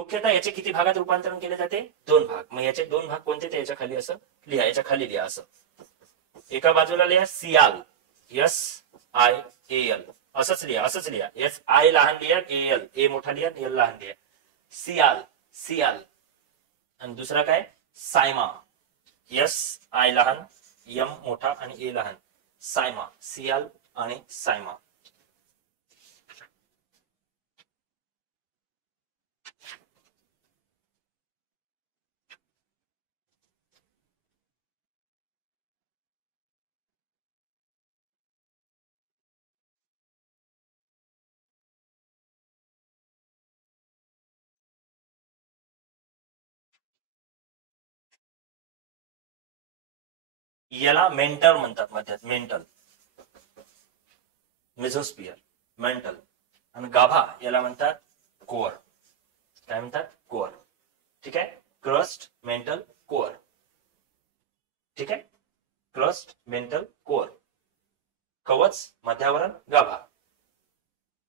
मुख्यतः याचे किती भागात रूपांतरण केले जाते? 2 भाग. मग याचे 2 भाग कोणते ते याच्या खाली असं लिहा, याच्या खाली लिहा असं. एका बाजूला लिहा सियाल, SIAL असंच लिहा, असंच लिहा. SI लहान लिहा, AL ए मोठा लिहा, L लहान लिहा. सियाल, सियाल. आणि दुसरा काय? सायमा, SI लहान, M मोठा आणि A लहान. सायमा, सियाल आणि सायमा. याला मेंटल म्हणतात मध्यात, मेंटल. मेझोस्पियर, मेंटल. आणि गाभा याला म्हणतात कोअर. काय म्हणतात? कोअर. ठीक आहे. Crust, mental, core. ठीक आहे. Crust, mental, core. कवच, मध्यावरण, गाभा.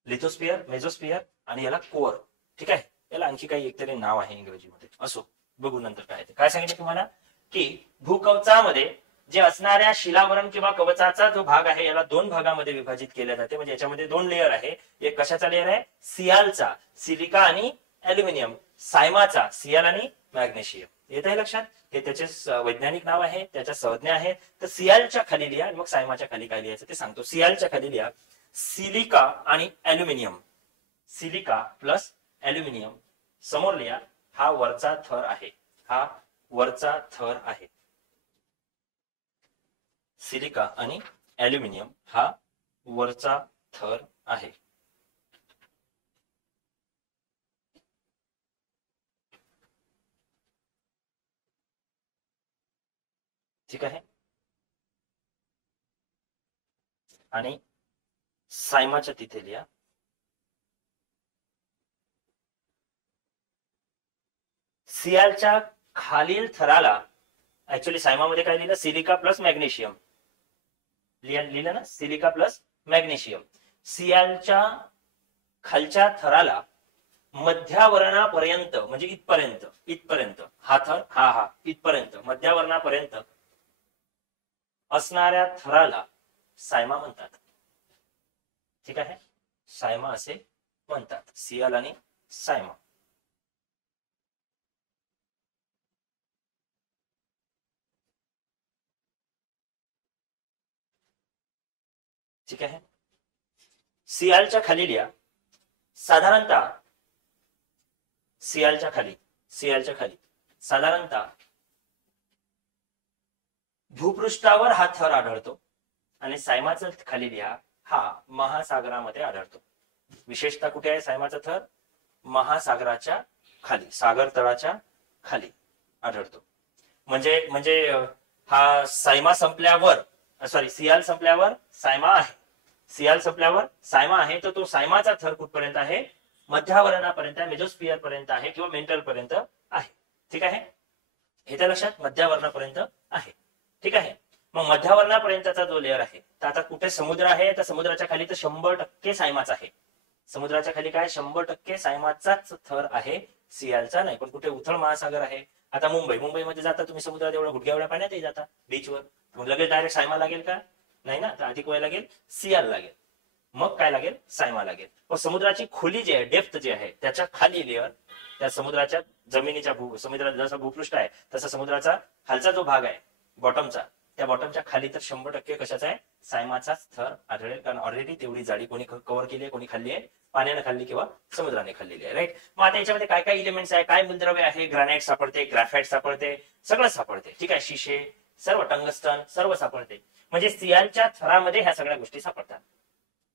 लिथोस्पियर, मेझोस्पियर आणि याला कोअर. ठीक आहे. याला आणखी काही एकतरी नाव आहे इंग्रजीमध्ये, असो बघू नंतर काय ते. काय सांगितलं तुम्हाला की भूकवचामध्ये जे असणाऱ्या शिलावरण किंवा कवचाचा जो भाग आहे याला 2 भागामध्ये विभाजित केले जाते. म्हणजे याच्यामध्ये 2 लेअर आहे. एक कशाचा लेअर आहे? सियालचा, सिलिका आणि अॅल्युमिनियम. सायमाचा, सियाल आणि मॅग्नेशियम. येत आहे लक्षात? हे त्याचे वैज्ञानिक नाव आहे, त्याच्या संज्ञा आहेत. तर सियालच्या खाली लिहा आणि मग सायमाच्या खाली काय लिहायचं ते सांगतो. सियालच्या खाली लिहा सिलिका आणि अॅल्युमिनियम. Silica plus aluminium. समोर लिहा हा वरचा थर आहे, हा वरचा थर आहे. सिलिका आणि अॅल्युमिनियम हा वरचा थर आहे. ठीक आहे. आणि सायमाच्या तिथे लिहा सियालच्या खालील थराला, ऍक्च्युअली सायमामध्ये काय लिहिलं? सिलिका प्लस मॅग्नेशियम लिहिलं ना, सिलिका प्लस मॅग्नेशियम. सियालच्या खालच्या थराला मध्यावरणापर्यंत, म्हणजे इथपर्यंत, इथपर्यंत हा थर, हा इथपर्यंत मध्यावरणापर्यंत असणाऱ्या थराला सायमा म्हणतात. ठीक आहे. सायमा असे म्हणतात. सियाल आणि सायमा. ठीक आहे. सियालच्या खाली लिहा साधारणतः, सियालच्या खाली साधारणतः भूपृष्ठावर हा थर आढळतो आणि सायमाचा खाली लिहा हा महासागरामध्ये आढळतो. विशेषतः कुठे आहे सायमाचा थर? महासागराच्या खाली, सागर तळाच्या खाली आढळतो. म्हणजे हा सायमा संपल्यावर, सॉरी सियाल संपल्यावर सायमा आहे, सियाल संपल्यावर सायमा आहे. तर तो सायमाचा थर कुठपर्यंत आहे? मध्यावरणापर्यंत, मेझोस्पियर पर्यंत आहे किंवा मेंटल पर्यंत आहे. ठीक आहे. हे त्या लक्षात, मध्यावरणापर्यंत आहे. ठीक आहे. मग मध्यावरणापर्यंतचा जो लेअर आहे, तर आता कुठे समुद्र आहे, तर समुद्राच्या खाली तर 100% सायमाच आहे. समुद्राच्या खाली काय? 100% सायमाचाच थर आहे, सियालचा नाही. पण कुठे उथळ महासागर आहे. आता मुंबईमध्ये जाता तुम्ही समुद्रात, एवढा गुडघ्या एवढ्या पाण्यातही जाता बीचवर, मग लगेच डायरेक्ट सायमा लागेल का? नाही ना. तर आधी काय लागेल? सियाल लागेल, मग काय लागेल? सायमा लागेल. पण समुद्राची खोली जी आहे, डेप्थ जी आहे, त्याच्या खाली लेअर, त्या समुद्राच्या जमिनीच्या समुद्रात जसं भूपृष्ठ आहे तसा समुद्राचा खालचा जो भाग आहे बॉटमचा, त्या बॉटमच्या खाली तर 100% कशाचा आहे? सायमाचाच थर आढळेल. कारण ऑलरेडी तेवढी जाडी कोणी कव्हर केली आहे, कोणी खाल्ली आहे? पाण्याने खाल्ली किंवा समुद्राने खाल्लेली आहे. राईट. मग आता याच्यामध्ये काय काय इलिमेंट्स आहे, काय मूलद्रव्य आहे? ग्रॅनाइट सापडते, ग्राफाइट सापडते, सगळं सापडते. ठीक आहे. शिशे, सर्व, टंगस्टन, सर्व सापडते. म्हणजे सियालच्या थरामध्ये ह्या सगळ्या गोष्टी सापडतात.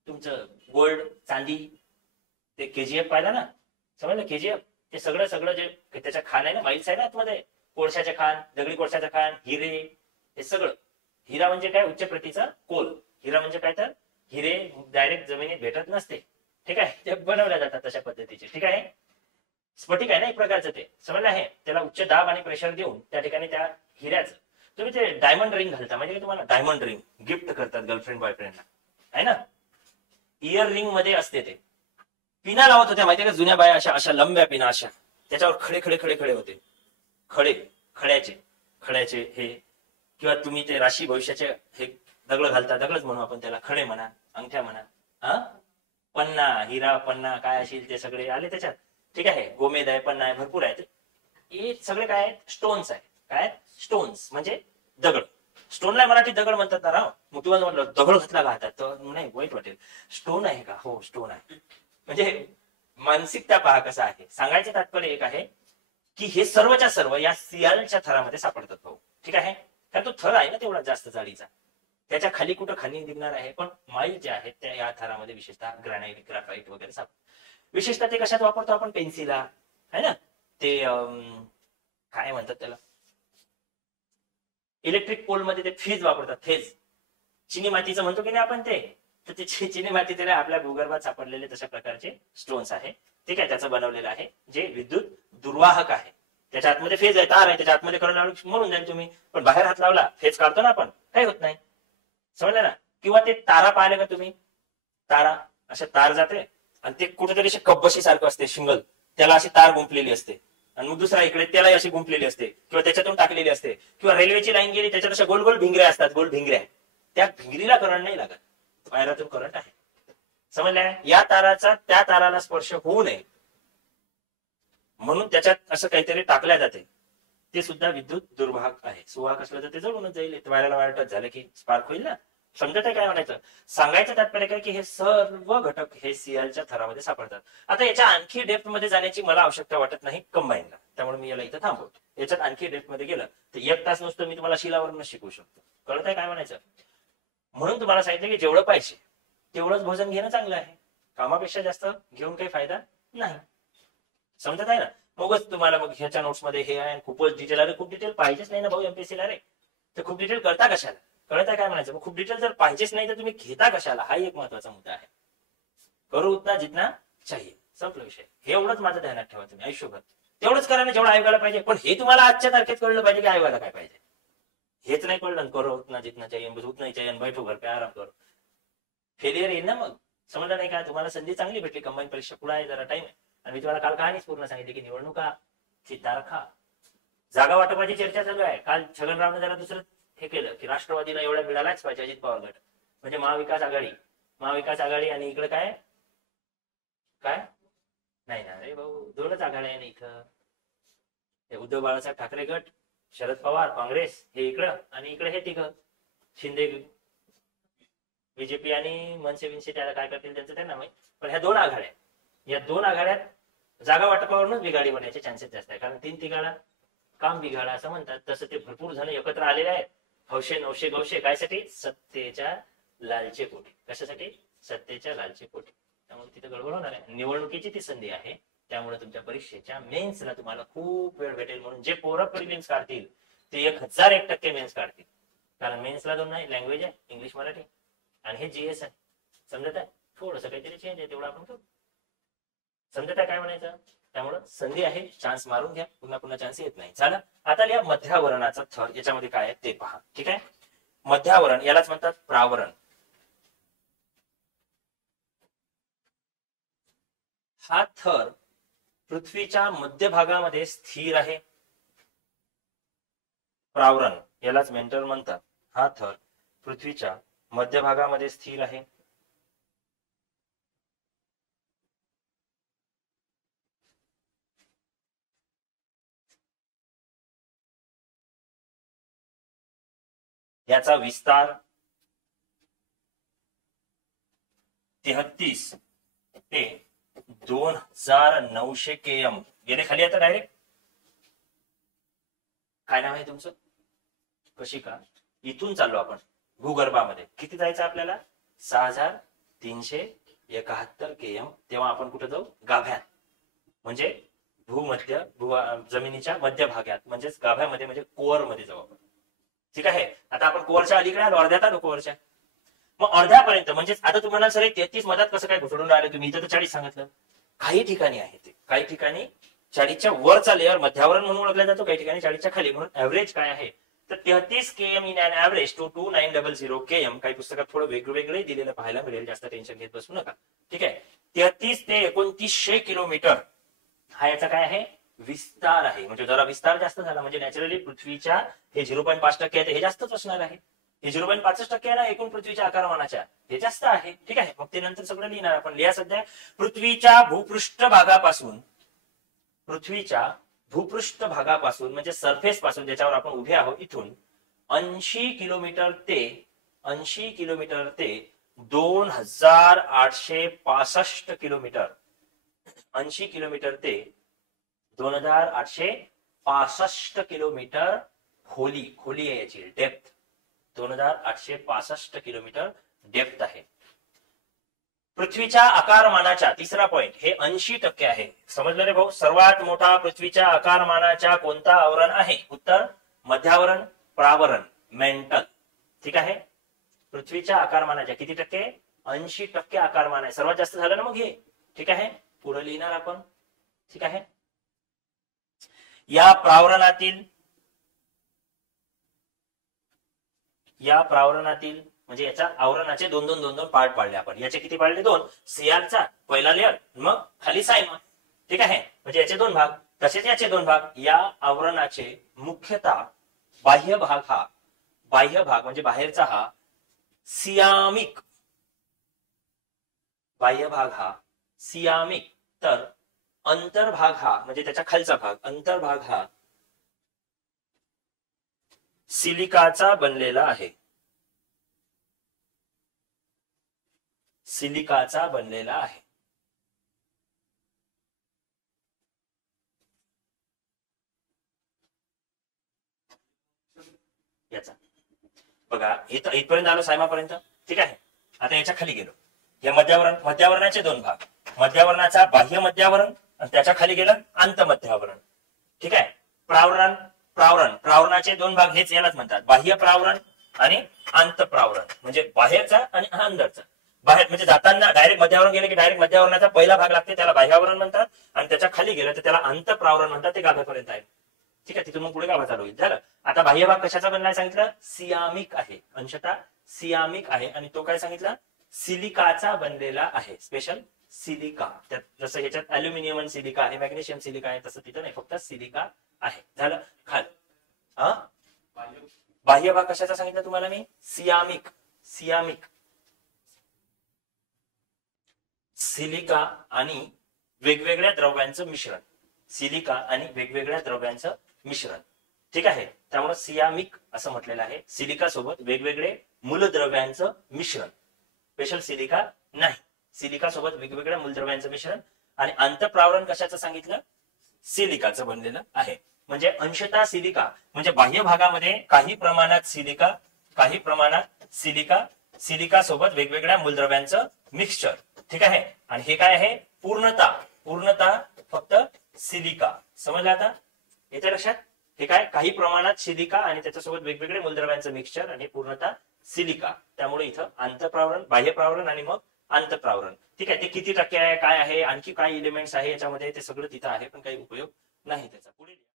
तुमचं गोल्ड, चांदी, ते KGF पाहिलं ना, समजलं? KGF ते सगळं जे त्याच्या खाण आहे ना, माईल्स आहे ना आतमध्ये, कोळशाच्या खाण, दगडी कोळशाच्या खाण, हिरे, हे सगळं. हिरा म्हणजे काय? उच्च प्रतीचा कोल. हिरा म्हणजे काय? तर हिरे डायरेक्ट जमिनीत भेटत नसते. ठीक आहे. ते बनवल्या जातात तशा पद्धतीचे. ठीक आहे. स्फटिक आहे ना एक प्रकारचं, ते समजलं आहे. त्याला उच्च दाब आणि प्रेशर देऊन त्या ठिकाणी त्या हिऱ्याचं तुम्ही ते डायमंड रिंग घालता, म्हणजे तुम्हाला डायमंड रिंग गिफ्ट करतात गर्लफ्रेंड बॉयफ्रेंडला, आहे ना. इयर रिंग मध्ये असते ते. पिना लावत होत्या माहितीये का जुन्या बाया, अशा लंब्या पिना, अशा त्याच्यावर खडे खडे खडे खडे होते, खडे खड्याचे हे, किंवा तुम्ही ते राशी भविष्याचे हे दगड घालता, दगडच म्हणू आपण त्याला, खडे म्हणा, अंगठ्या म्हणा, हा, पन्ना, हिरा पन्ना काय असेल ते सगळे आले त्याच्यात. ठीक आहे, गोमेद आहे, पन्ना आहे, भरपूर आहेत. हे सगळे काय आहेत, स्टोन्स आहे. काय स्टोन्स म्हणजे दगड. स्टोनला मराठी दगड म्हणतात ना राव. मग तुम्हाला म्हटलं दगड घातला का हातात, तर नाही वाईट वाटेल. स्टोन आहे का, हो स्टोन आहे. म्हणजे मानसिकता पहा कसं आहे. सांगायचं तात्पर्य एक आहे की हे सर्वच्या सर्व या सियालच्या थरामध्ये सापडतात भाऊ. ठीक आहे, कारण तो थर आहे ना तेवढा जास्त जाडीचा, त्याच्या खाली कुठं खाली निघणार आहे. पण माईल जे आहेत त्या या थरामध्ये विशेषतः ग्रॅनाइट, ग्राफाइट वगैरे सापडतात. विशेषतः ते कशात वापरतो आपण, पेन्सिला है ना, ते काय म्हणतात त्याला, इलेक्ट्रिक पोल मध्ये ते फेज वापरतात, फेज. चिनी मातीचं म्हणतो की नाही आपण ते, तर ते चिनी माती त्याला आपल्या भूगर्भात सापडलेले तशा प्रकारचे स्टोन्स आहे. ठीक आहे, त्याचं बनवलेलं आहे जे विद्युत दुर्वाहक आहे. त्याच्या आतमध्ये फेज आहे, तार आहे, त्याच्या आतमध्ये करंट लावलं मरून जाईल तुम्ही. पण बाहेर हात लावला, फेज काढतो ना आपण, काही होत नाही. समजलं ना. किंवा ते तारा पाहिले का तुम्ही, तारा अशा तार जाते आणि ते कुठेतरी असे कब्बशी सारखं असते शिंगल, त्याला अशी तार गुंपलेली असते, आणि मग दुसरा इकडे त्याला अशी गुंपलेली असते किंवा त्याच्यातून टाकलेली असते. किंवा रेल्वेची लाईन गेली, त्याच्यात अशा गोल गोल भिंगऱ्या असतात, गोल भिंगऱ्या, त्या भिंगरीला करंट नाही लागत, वायरातून करंट आहे. समजलं. या ताराचा त्या ताराला स्पर्श होऊ नये म्हणून त्याच्यात असं काहीतरी टाकल्या जाते, ते सुद्धा विद्युत दुर्वाहक आहे. सुवाहक असलं तर ते जळूनच जाईल, वायराला वायर टच झालं की स्पार्क होईल ना. समजत आहे काय म्हणायचं. सांगायचं तात्पर्य काय की हे सर्व घटक हे सियालच्या थरामध्ये सापडतात. आता याच्या आणखी डेप्थ मध्ये जाण्याची मला आवश्यकता वाटत नाही कंबाईनला, त्यामुळे मी याला इथं थांबवतो. याच्यात आणखी डेप्थ मध्ये गेलं तर 1 तास नुसतं मी तुम्हाला शिलावरून शिकवू शकतो. कळत आहे काय म्हणायचं. म्हणून तुम्हाला सांगितलं की जेवढं पाहिजे तेवढंच भोजन घेणं चांगलं आहे, कामापेक्षा जास्त घेऊन काही फायदा नाही. समजत आहे ना. मगच तुम्हाला मग ह्याच्या नोट्स मध्ये हे आहे, खूपच डिटेल. अरे खूप डिटेल पाहिजेच नाही ना भाऊ एमपीएससीला. रे तर खूप डिटेल करता कशाला, कळत आहे काय म्हणायचं. मग खूप डिटेल जर पाहिजेच नाही तर तुम्ही घेता कशाला, हा एक महत्वाचा मुद्दा आहे. करू उतना जितना चाहिए, संपला विषय. हे एवढंच माझं ध्यानात ठेवा तुम्ही आयुष्यभर. तेवढंच करा ना जेवढं आयोगाला पाहिजे. पण हे तुम्हाला आजच्या तारखेत कळलं पाहिजे की आयोगाला काय पाहिजे. हेच नाही कळलं, करो उतना जितना चाहिए, बस उतना ही चाहिए, बैठो घर पे आराम करो, फेलियर येईल ना मग. समजलं नाही का. तुम्हाला संधी चांगली भेटली, कंबाईन परीक्षा पुढे आहे, जरा टाइम आहे. आणि मी तुम्हाला काल कहाणीच पूर्ण सांगितली की निवडणुका ची तारखा, जागा वाटपाची चर्चा चालू आहे. काल छगनरावने जरा दुसरं हे केलं की राष्ट्रवादीला एवढ्या मिळालाच पाहिजे, अजित पवार गट म्हणजे महाविकास आघाडी. आणि इकडे काय काय नाही ना रे भाऊ, 2च आघाड्या आहे ना इथं. उद्धव बाळासाहेब ठाकरे गट, शरद पवार काँग्रेस हे इकडं, आणि इकडे हे तिघं शिंदे बीजेपी आणि मनसे विनसे, त्याला काय करतील त्यांचं त्यांना माहित. पण ह्या 2 आघाड्या, या 2 आघाड्यात जागा वाटपावरूनच बिघाडी होण्याचे चान्सेस जास्त आहे. कारण 3 तिघाडा काम बिघाडा असं म्हणतात, तसं ते भरपूर जण एकत्र आलेले आहेत. हौशे नवशे गौशे, कायसाठी, सत्तेच्या लालचे पोटी. कशासाठी, सत्तेच्या लालचे पोटी. त्यामुळे तिथे गडबड होणार आहे. निवडणुकीची ती संधी आहे, त्यामुळे तुमच्या परीक्षेच्या मेन्सला तुम्हाला खूप वेळ भेटेल. म्हणून जे पोरं प्रिलिम्स काढतील ते 1001% मेन्स काढतील. कारण मेन्सला 2 नाही, लँग्वेज आहे इंग्लिश मराठी, आणि हे जीएस आहे. समजत आहे. थोडंसं काहीतरी चेंज आहे, तेवढं आपण करू. समजत आहे काय म्हणायचं. त्यामुळे संधी आहे, चान्स मारून घ्या, पुन्हा पुन्हा चान्स येत नाही. झालं. आता या मध्यावरणाचा थर, याच्यामध्ये काय आहे ते पहा. ठीक आहे. मध्यावरण यालाच म्हणतात प्रावरण. हा थर पृथ्वीच्या मध्यभागामध्ये स्थिर आहे. प्रावरण यालाच मेंटर म्हणतात. हा थर पृथ्वीच्या मध्यभागामध्ये स्थिर आहे. याचा विस्तार 33 ते 2900 km. गेले खाली आता डायरेक्ट. काय नाव आहे तुमचं, कशी का. इथून चाललो आपण भूगर्भामध्ये. किती जायचं आपल्याला, 6371 km. तेव्हा आपण कुठे जाऊ, गाभ्यात, म्हणजे जमिनीच्या मध्यभागात, म्हणजेच गाभ्यामध्ये, म्हणजे कोअर मध्ये जाऊ आपण. ठीक आहे. आता आपण कोअरच्या अलीकडे आलो, अर्ध्यात आलो कोअरच्या. मग अर्ध्यापर्यंत, म्हणजेच आता तुम्हाला सर 33 मधात कसं काय घुसडून राहिले तुम्ही, इथं तर 40 सांगितलं. काही ठिकाणी आहे ते, काही ठिकाणी 40च्या वरचा लेअर मध्यावरण म्हणून ओळखला जातो, काही ठिकाणी 40च्या खाली. म्हणून ऍव्हरेज काय आहे तर 33 km in an average to 2900 km. काही पुस्तकात थोडं वेगवेगळे दिलेलं पाहायला मिळेल, जास्त टेन्शन घेत बसू नका. ठीक आहे. 33 ते 2900 किलोमीटर हा याचा काय आहे, विस्तार आहे. म्हणजे जरा विस्तार जास्त झाला म्हणजे नॅचरली पृथ्वीच्या हे 0.5% आहे हे जास्तच असणार आहे. हे 0.5% आहे ना एकूण पृथ्वीच्या आकारमानाच्या, हे जास्त आहे. ठीक आहे, मग ते नंतर सगळं लिहिणार आपण. लिहा सध्या. पृथ्वीच्या भूपृष्ठ भागापासून, पृथ्वीच्या भूपृष्ठ भागापासून म्हणजे सरफेस पासून ज्याच्यावर आपण उभे आहोत इथून 80 किलोमीटर ते 2865 किलोमीटर, 80 किलोमीटर ते 2865 किलोमीटर खोली आहे याची, डेप्थ 2865 किलोमीटर डेप्थ आहे. पृथ्वीच्या आकारमानाच्या, तिसरा पॉइंट, हे 80% आहे. समजलं रे भाऊ? सर्वात मोठा पृथ्वीच्या आकारमानाच्या कोणता आवरण आहे? उत्तर मध्यावरण, प्रावरण, मेंटल. ठीक आहे, पृथ्वीच्या आकारमानाच्या किती टक्के? 80% आकारमान आहे. सर्वात जास्त झालं ना मग हे. ठीक आहे, पुढे लिहिणार आपण. ठीक आहे, या प्रावरणातील म्हणजे याच्या आवरणाचे दोन पार्ट पाडले आपण. याचे किती पाडले? 2. सियारचा पहिला लेअर, मग खाली सायमा. ठीक आहे, म्हणजे याचे 2 भाग, तसेच याचे 2 भाग. या आवरणाचे मुख्यतः बाह्य भाग म्हणजे बाहेरचा हा सियामिक, बाह्य भाग हा सियामिक, तर अंतर्भाग हा म्हणजे त्याच्या खालचा भाग, अंतर्भाग हा सिलिकाचा बनलेला आहे. सिलिकाचा बनलेला आहे. याचा बघा, इथपर्यंत आलो सायमापर्यंत. ठीक आहे, आता याच्या खाली गेलो. या मध्यावरणाचे 2 भाग, मध्यावरणाचा बाह्य मध्यावरण आणि त्याच्या खाली गेलं आंतमध्यावरण. ठीक आहे, प्रावरणाचे 2 भाग हेच यालाच म्हणतात, बाह्य प्रावरण आणि आंतप्रावरण. म्हणजे बाहेरचा आणि अंदरचा. बाहेर म्हणजे जाताना डायरेक्ट मध्यावरण गेले की डायरेक्ट मध्यावरणाचा पहिला भाग लागते, त्याला बाह्यावरण म्हणतात, आणि त्याच्या खाली गेलं तर त्याला अंतप्रावरण म्हणतात. ते गाभ्यापर्यंत आहे. ठीक आहे, तिथून मग पुढे गाभा चालू होईल. झालं. आता बाह्य भाग कशाचा बनलाय सांगितलं? सियामिक आहे, अंशतः सियामिक आहे. आणि तो काय सांगितला? सिलिकाचा बनलेला आहे. Special silica. जसं ह्याच्यात अल्युमिनियम सिलिका आहे, मॅग्नेशियम सिलिका आहे, तसं तिथं नाही, फक्त सिलिका आहे. झालं. खाली बाह्य भाग कशाचा सांगितलं तुम्हाला मी? सियामिक. सिलिका आणि वेगवेगळ्या द्रव्यांचं मिश्रण. सिलिका आणि वेगवेगळ्या द्रव्यांचं मिश्रण. ठीक आहे, त्यामुळे सियामिक असं म्हटलेलं आहे. सिलिका सोबत वेगवेगळे मूलद्रव्यांचं मिश्रण. स्पेशल सिलिका नाही, सिलिका सोबत वेगवेगळ्या मूलद्रव्यांचं मिश्रण. आणि आंतप्रावरण कशाचं सांगितलं? सिलिकाचं बनलेलं आहे. म्हणजे अंशतः सिलिका म्हणजे बाह्य भागामध्ये काही प्रमाणात सिलिका सोबत वेगवेगळ्या मूलद्रव्यांचं मिक्सचर. ठीक आहे, आणि हे काय आहे? पूर्णतः फक्त सिलिका. समजलं आता? येते लक्षात? हे काय? काही प्रमाणात सिलिका आणि त्याच्यासोबत वेगवेगळे मूलद्रव्यांचं मिक्सचर आणि पूर्णतः सिलिका. त्यामुळे इथं आंतप्रावरण, बाह्य प्रावरण आणि मग आंतप्रावरण. ठीक आहे, ते किती टक्के आहे, काय आहे, आणखी काय एलिमेंट्स आहे याच्यामध्ये, ते सगळं तिथं आहे, पण काही उपयोग नाही त्याचा. पुढे